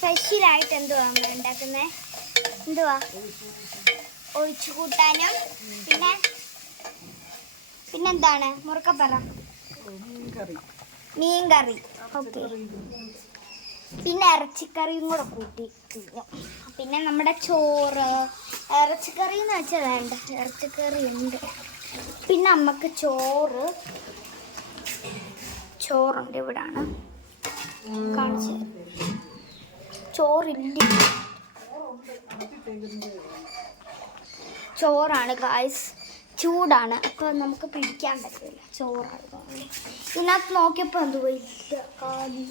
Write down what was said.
സ്പെഷ്യലായിട്ട് എന്തുവാ നമ്മൾ ഉണ്ടാക്കുന്നത് എന്തുവാ? ഒഴിച്ചു കൂട്ടാനും പിന്നെ പിന്നെന്താണ്? മുറുക്കപ്പറ മീൻ കറി ഓക്കെ. പിന്നെ ഇറച്ചിക്കറിയും കൂടെ കൂട്ടി. പിന്നെ നമ്മുടെ ചോറ്. ഇറച്ചിക്കറി എന്ന് വെച്ചാൽ വേണ്ട. ഇറച്ചിക്കറി ഉണ്ട്. പിന്നെ നമുക്ക് ചോറ്. ചോറുണ്ട് ഇവിടാണ്. കാണിച്ചു ചോറില്ല. ചോറാണ് ഗായ്സ് ചൂടാണ്. അപ്പോൾ നമുക്ക് പിടിക്കാൻ പറ്റില്ല. ചോറാണ് ഇതിനകത്ത് നോക്കിയപ്പോൾ എന്ത് ഇല്ല കാലി.